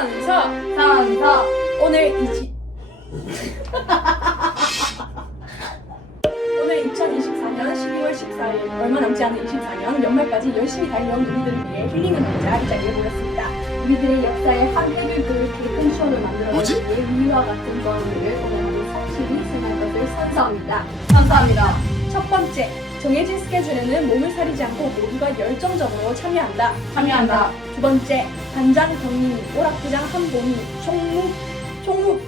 선서 선서 오늘 이지 오늘 2024년 12월 14일 얼마 남지 않은 24년 연말까지 열심히 달려온 우리들을 위해 힐링을 하자 이 자리에 모였습니다. 우리들의 역사에 한 획을 그을 큰 추억을 만들어내기? 위해 위와 같은 거울을 오늘 성실히 수행할 것을 선서합니다. 감사합니다. 첫 번째, 정해진 스케줄에는 몸을 사리지 않고 모두가 열정적으로 참여한다. 참여한다. 두 번째, 반장 경민이, 오락부장 한봄이, 총무, 총무,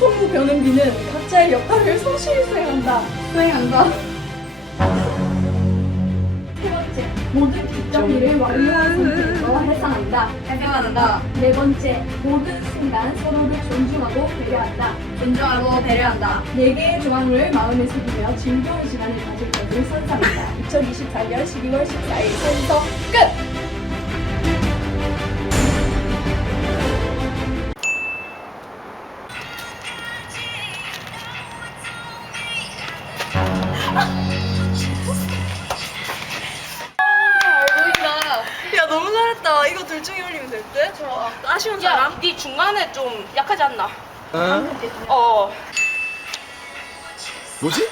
총무 변은비는 각자의 역할을 성실히 수행한다. 수행한다. 세 번째, 모든 뒷정리를 완료한 상태에서 해상한다. 해명한다. 네 번째, 모든 순간 서로를 존중하고 배려한다. 존중하고 배려한다. 네 개의 조항을 마음에 새기며 즐거운 시간을 가질 것을 선사합니다. 2024년 12월 14일 선서 끝! 둘 중에 올리면 될 듯? 저 아쉬운 사람? 야, 네 중간에 좀 약하지 않나? 어? 어. 뭐지?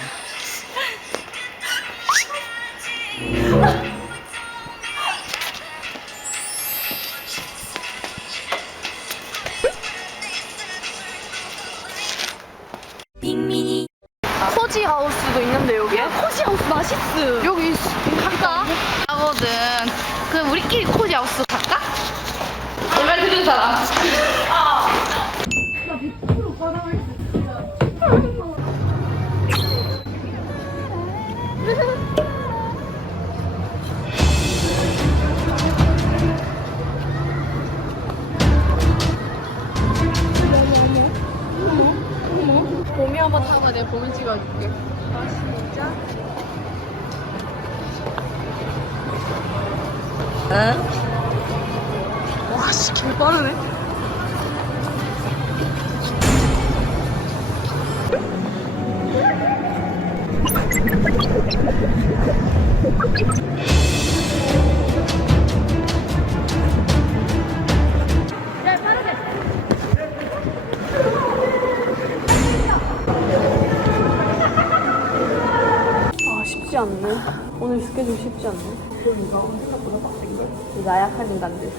아, 쉽지 않네. 오늘 스케줄 쉽지 않네. 생각보다 빡센 걸. 나약한 인간들.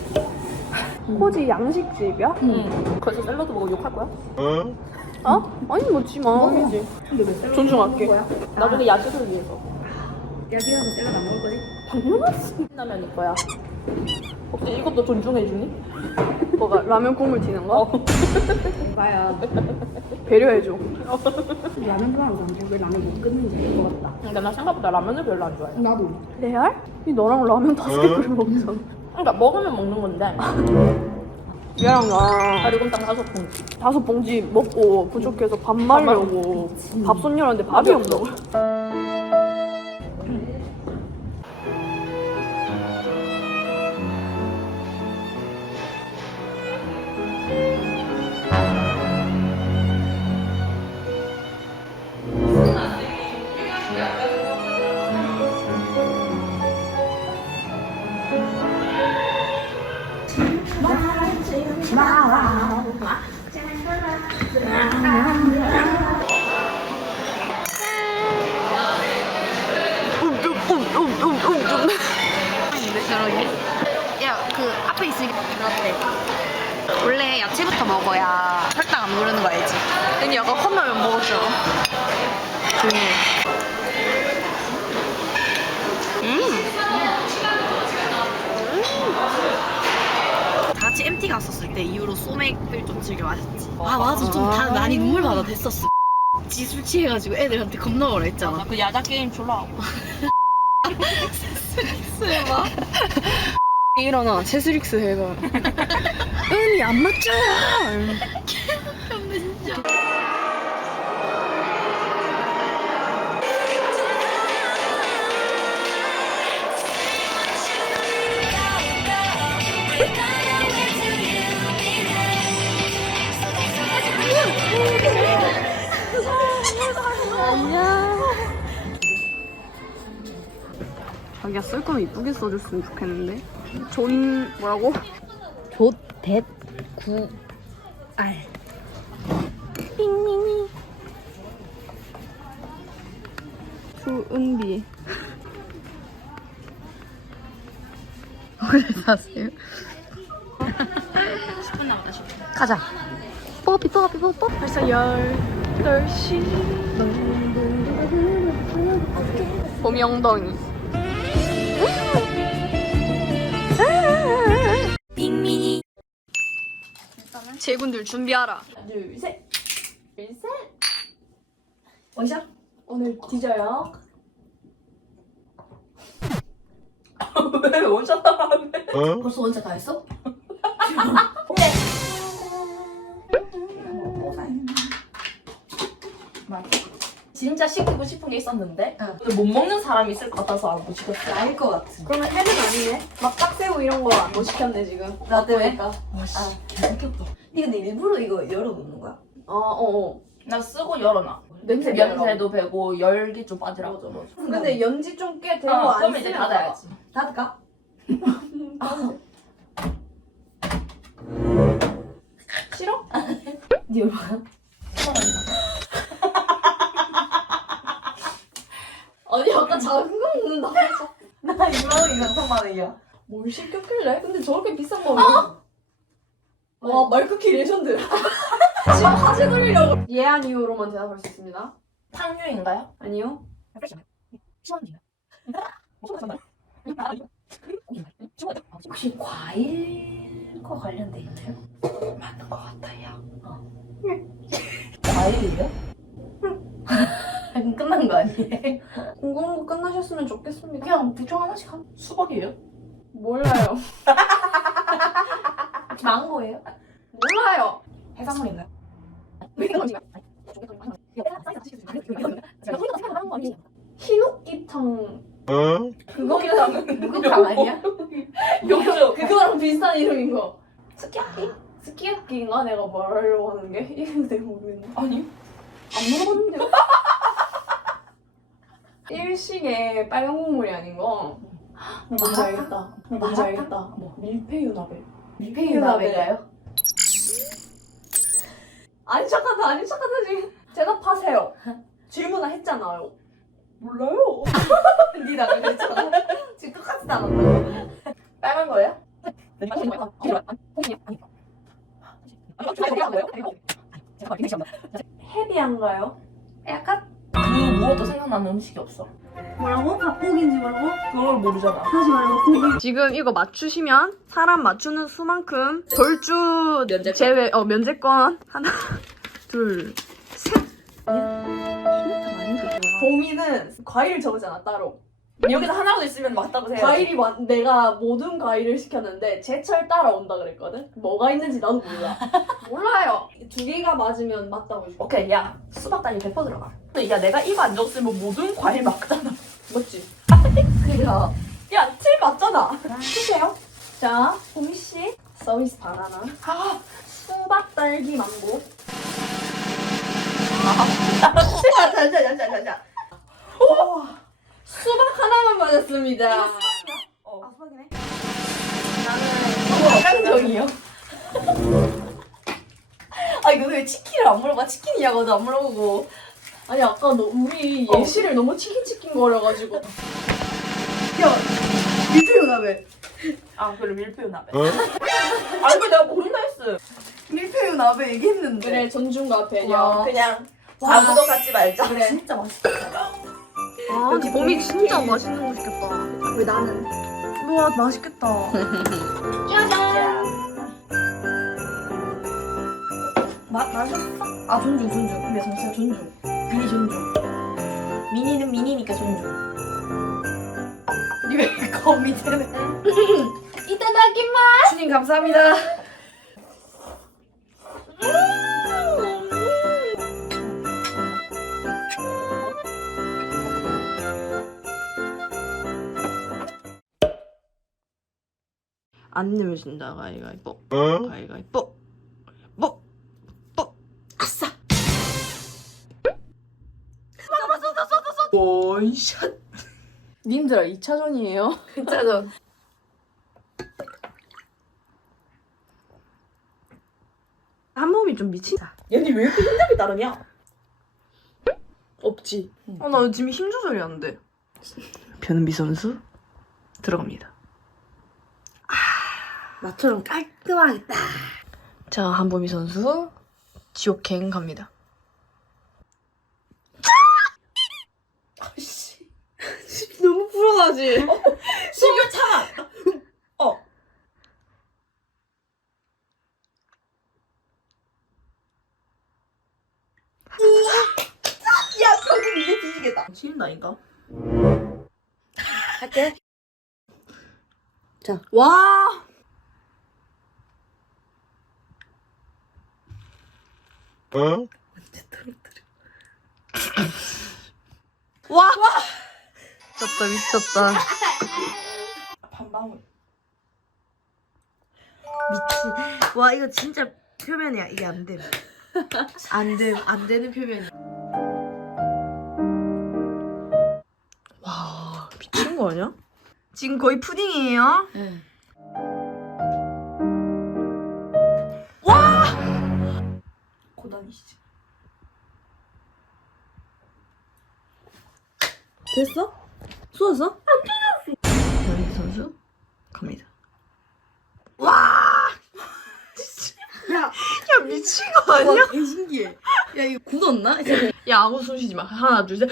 코지 양식집이야? 응. 거기서 샐러드 먹고 욕할 거야? 어? 어? 아니 뭐지 마음이지. 존중할게. 나중에 야식을 위해서. 야기하고 샐러드 안 먹을 거지? 당연하지. 라면일 거야. 혹시 이것도 존중해주니? 뭐가 라면 국물 튀는 거? 봐야 배려해줘. 라면 좋아하는 왜 라면 못 끊는지 알 것 같다. 근데 나 생각보다 라면을 별로 안 좋아해. 나도. 레알? 이 너랑 라면 다섯 개 끓여 먹잖아. 그러니까 먹으면 먹는 건데 얘랑 나랑 가리곰탕 다섯 봉지. 다섯 봉지 먹고 부족해서 밥 말려고 밥솥 열었는데 밥이 없어. MT 갔었을 때 이후로 소맥을 좀 즐겨 마셨지. 아 맞아, 좀 다 많이 눈물 받아 됐었어. 지술 취해가지고 애들한테 겁나 뭐라 했잖아. 그 야자 게임 졸라. 일어나 체스릭스 해가. 은이 안 맞잖아. 자기야 쓸 거면 이쁘게 써줬으면 좋겠는데. 존 뭐라고? 돛댓구 알. 삥삥이. 구은비. 뭘 사세요? 10분 남았다 10분. 가자. 뽀삐 뽀삐 뽀뽀. 벌써 18시. 봄이 엉덩이. 제군들 준비하라. 둘, 셋. 둘, 셋. 원샷? 오늘 뒤져요. 왜 원샷 하라며? 벌써 원샷 다 했어? 진짜 시키고 싶은 게 있었는데 응. 근데 못 먹는 사람이 있을 것 같아서 안 시켰어. 알 것 같은. 그러면 해는 아니네. 막 딱새우 이런 거 못 시켰네 지금. 나 때문에? 아, 개웃겼다. 니 근데 일부러 이거 열어놓는 거야? 어, 어, 어. 나 쓰고 열어놔. 냄새 냄새도 배고 열기 좀 빠지라. 맞아, 맞아. 근데 연지 좀 꽤 되고 어, 안 그럼 이제 쓰면 닫아야지. 닫을까? 싫어? 니 얼마야? 아니 아까 작은 거 먹는다. 나 2만 원이면 3만 원이야. 뭘 시켰길래? 근데 저렇게 비싼 거. 어? 와 말크키 레전드. 지금 화제 돌리려고. 예 아니요로만 대답할 수 있습니다. 탕류인가요? 아니요. 혹시 과일과 관련돼 있나요? 맞는 것 같아요. 과일이요? 끝난 거 아니에요? 궁금한 거 끝나셨으면 좋겠습니다. 그냥 대충 하나씩 한 수박이에요? 몰라요. 혹시 망고예요? 몰라요. 해산물인가요? 히노키탕 그거랑 목욕탕 아니야? 용조. 그거랑 비슷한 이름인 거. 스키야키? 스키야키인가 내가 말하려고 하는 게 이름 내가 모르겠네. 아니 안 물어봤는데요? 일식에 빨간 국물이 아닌 거. 뭔지 알겠다. 뭔지 알겠다. 뭐 밀푀유 나베. 밀푀유 나베가요? 아니 착하다 아니 착하다 지금 대답하세요. 질문을 했잖아요. 몰라요. 니 나가 그랬잖아. 지금 똑같이 나왔다. 빨간 거예요? 헤비한가요? 약간 그 무엇도 생각나는 음식이 없어. 뭐라고? 닭고기인지 뭐라고? 그걸 모르잖아. 다시 말해봐. 고기. 지금 이거 맞추시면 사람 맞추는 수만큼 돌주 면제권. 제외 어 면제권 하나 둘 셋. 봄이는 과일 적으잖아 따로. 여기서 하나라도 있으면 맞다고 해야지. 과일이 많, 내가 모든 과일을 시켰는데 제철 따라 온다 그랬거든? 뭐가 있는지 나도 몰라. 몰라요. 두 개가 맞으면 맞다고 해줘. 오케이 야 수박 딸기 100% 들어가. 근데 야 내가 이거 안 적었으면 모든 과일 맞잖아. 맞지? 그래요. 야, 틀 맞잖아. 주세요. 자, 봄이씨. 서비스 바나나. 아 수박, 딸기, 망고. 자, 자, 자, 자, 자, 자. 수박 하나만 맞았습니다. 어. 아, 수박이네. 깡정이요. 아, 이거 왜 치킨을 안 물어봐? 치킨이냐고 도 안 물어보고. 아니, 아까 너, 우리 어. 예시를 너무 치킨 치킨 거려가지고. 야, 밀푀유 나베. 아 그래 밀푀유 나베. 아 이거 내가 모른다 했어. 밀푀유 나베 얘기했는데. 그래, 존중과 배려. 와. 그냥 와. 아무도 갖지 말자. 그래. 진짜 맛있겠다. 아 봄이 진짜 맛있는 거 시켰다. 왜 나는? 우와 맛있겠다. 맛 마셨어? 아 존중 존중. 근데 정말 존중. 미니 존중. 미니는 미니니까 존중. 니왜 거미 때문에? 이따다키마! 주님 감사합니다. 안 내면진다 가위가위뽀. 가위가위뽀. 뽀. 원샷. 님들아, 2차전이에요. 진짜 저 표정이 좀 미친. 얘네 왜 이렇게 힘들게 따르냐? 없지. 어, 나 지금 힘 조절이 안 돼. 변은비 선수 들어갑니다. 아, 나처럼 깔끔하겠다. 자, 한보미 선수 지옥행 갑니다. 아씨. 너무 불안하지? 숨을 참아. 어. 야, 벽이 이제 뒤지겠다. 치인다니까. 할게. 자, 와. 와. 와. 미쳤다, 미쳤다. 반방울. 미치. 와, 이거 진짜 표면이야. 이게 안 돼. 안 돼, 안 되는 표면이야. 와, 미친 거 아니야? 지금 거의 푸딩이에요. 응. 고단이시지. 됐어? 쏟았어? 안 되었어. 변희 선수 갑니다. 와! 야, 야 미친 거 아니야? 개 신기해. 야 이거 굳었나? 야 아무 숨 쉬지 마. 하나 둘 셋.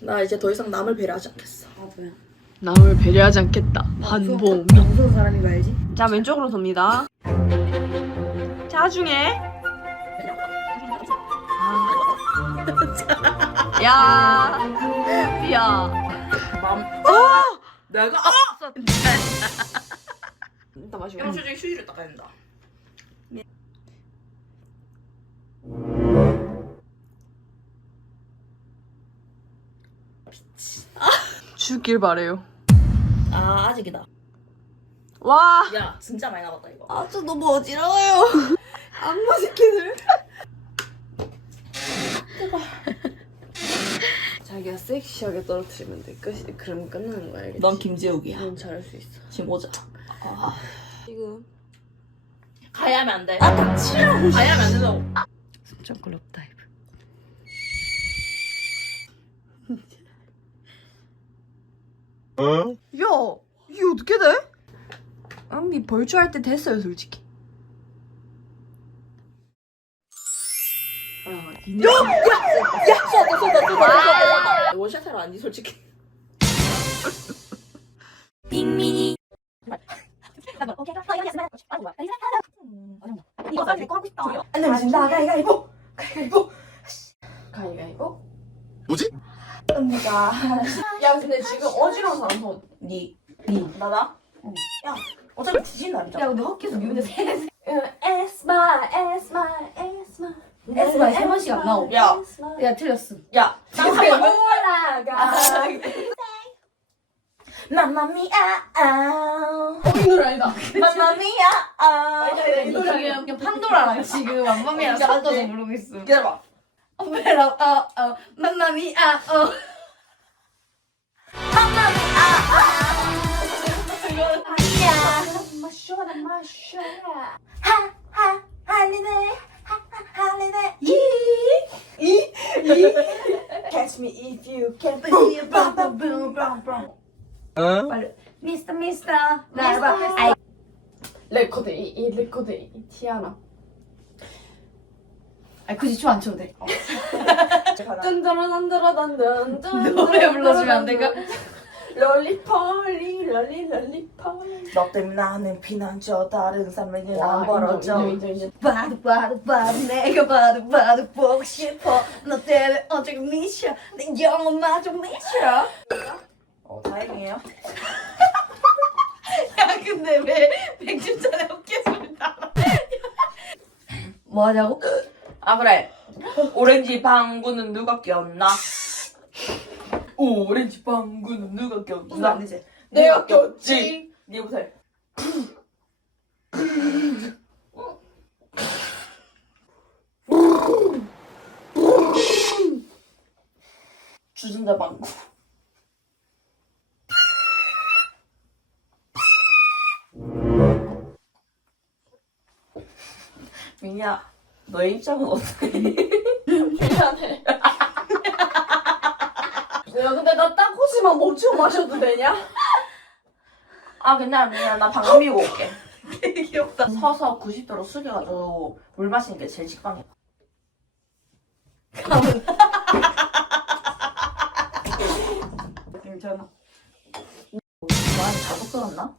나 이제 더 이상 남을 배려하지 않겠어. 남을 배려하지 않겠다. 한봄. 무서운 사람이 말지. 자 왼쪽으로 돕니다. 자중에. 야, 야. 맘. 내가 아! 일단 마시고. 영수증 휴지를 닦아야 된다. 죽길 바래요. 아 아직이다. 와. 야 진짜 많이 남았다 이거. 아, 저 너무 어지러워요. 악마 새끼들. 자기가 섹시하게 떨어뜨리면 돼. 끝, 그럼 끝나는 거야, 알겠지? 넌 김재욱이야. 넌 잘할 수 있어. 지금 오자. 지금 가야 하면 안 돼. 아 닥치라고. 가야 하면 안 된다고. 숨전 클럽 다 야, 이게 어떻게 돼? 암비 벌초할 때 됐어요, 솔직히. 아, 니네. 쏟았다 쏟았다 쏟았다. 원샷으로 아니 솔직히. 이거 사실 하고 싶다. 안 내려진다. 가위가위보. 가위가위보. 가위가위보. 뭐지? 언니가. 야, 근데 지금 어지러운 사람 더. 니. 니. 나나? 응. 야. 어차피 뒤진 날이잖아. 야 근데 학교에서 미운데 세 에스마, 에스마, 에스마. S가 세 번씩 안 나오 야. 야 틀렸음 야. 올라가. 맘마미아 아. 이 노래 아니다 맘마미아 아. 이 노래 지금 판도라랑 지금 맘마미아랑 섞어서 부르고 있어 기다려봐. 오페라 어어 맘마미아 어 마셔라 마셔라 하하 할리데이 하하 할리데이 이 Catch me if you can. Boom boom boom boom boom. Boom 미스터 미스터 나봐 아이 레코드, 이, 이 레코드, 이 티아나. 아니 굳이 춤안 춰도 돼 딴따라단따라단단. 노래 불러주면 안 될까? 롤리폴리, 롤리, 롤리폴리. 너 때문에 나는 피난처 다른 삶에는 와, 안 벌어져. 봐도 봐도 봐도 내가 봐도 봐도 보고 싶어 너 때문에 어쩌고 미쳐 내 영혼마저 미쳐 어 다행이에요 야 근데 왜 백준찬의 어깨 소리 나나 뭐 하냐고? 아 그래 오렌지 방구는 누가 꼈나? 오렌지 방구는 누가 꼈나? 안 되지? 내가 꼈지. 니부터 해 주전자 망고. 민야, 너의 입장은 어떻게? 미안해. 야 근데 나 땅콩씨만 멈추고 마셔도 되냐? 아 괜찮아 민야 나 방금 밀고 올게. 되게 귀엽다. 서서 90도로 숙여가지고 물 마시는 게 제일 직방이야. 괜찮아. 많이 자고 끊었나?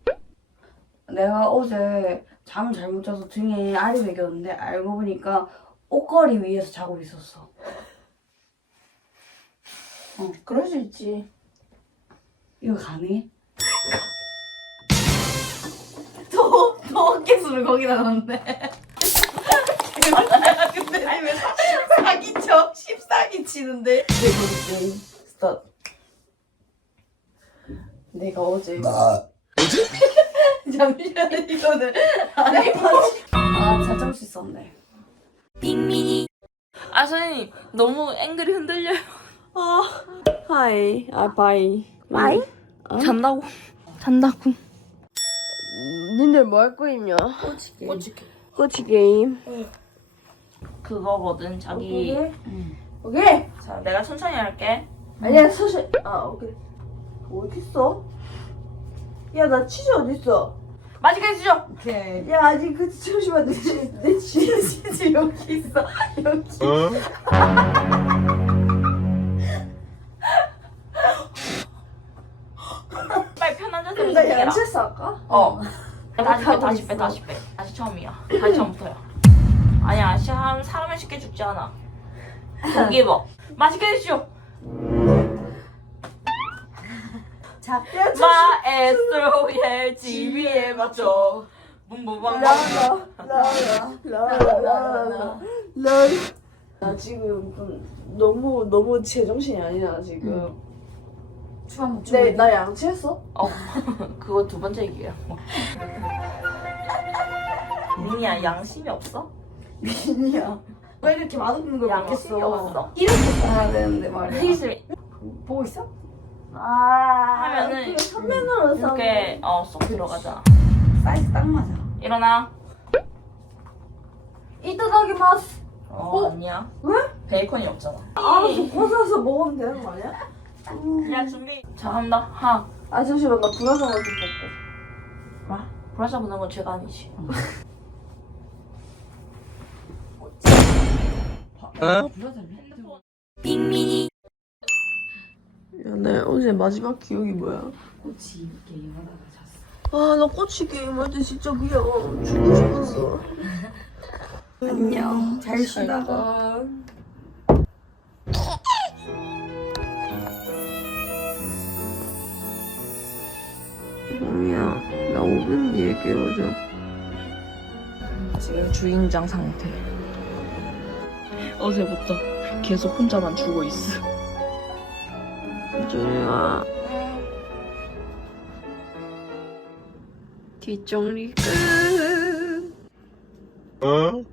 내가 어제 잠을 잘 못 자서 등에 알이 매겼는데 알고 보니까 옷걸이 위에서 자고 있었어. 그럴 수 있지. 이거 가능해? 더, 더 어깨수를 거기다 넣는데. 근데 아니 왜 사기 쳐? 14기 치는데? 게임 스타트. 내가 어제 잠시만 이거는 아잘 잡을 수 있었네. 아 선생님 너무 앵글이 흔들려요. 하이, 아 바이. 빠이? 잔다고. 잔다고. 니들 뭐 할 거있냐? 어떻게? 꼬치 게임. 그거거든 자기. 오케이. 자 내가 천천히 할게. 아니야 사실 아 오케이. 어딨어? 야 나 치즈 어딨어? 맛있게 해주죠. 오케이. 야 아직 그 잠시만 내 치즈 내 치즈 치즈 여기 있어 여기. 빨리 편한 자세로 나. 양치했어 아까? 어. 다시 빼, 다시 빼. 다시 빼. 다시 처음이야. 다시 처음부터야. 아니야, 사람, 사람은 쉽게 죽지 않아. 고기 입어. 맛있게 해주죠. 자, 야 마에스로의 지위에 맞춰. 뭉뭉뭉. 라라라라라라라 나 지금 좀 너무 너무 제정신이 아니야 지금. 춤한번 춰. 네, 나 양치했어? 어, 그거 두 번째 얘기야. 민이야, 양심이 없어? 민이야. 왜 이렇게 맛없는 걸 양심이 먹겠어? 없어. 이렇게 써야 되는데 말이야. 힐을 보고 있어? 아, 하면은 선면으로 써. 이렇게 어, 쏙 들어가잖아. 사이즈 딱 맞아. 일어나. 이따다기마스. 어, 아니야. 왜? 베이컨이 없잖아. 알아서 벗어서 먹으면 되는 거 아니야? 야, 준비. 자, 한다. 하. 아 잠시만 나 불안정한 좀 먹고. 아, 브라샤 보는 건 죄가 아니지. 핸드폰. 야, 내 어제 마지막 기억이 뭐야? 꽃이 게임하다가 잤어. 아, 나 꼬치 게임 할 때 진짜 그냥 죽고 싶었어. 안녕. 잘 쉬다가. 봄이야, 나 5분 뒤에 깨워줘. 지금 주인장 상태. 어제부터 계속 혼자만 죽어 있어. 준이야. 뒷정리 끝. 어?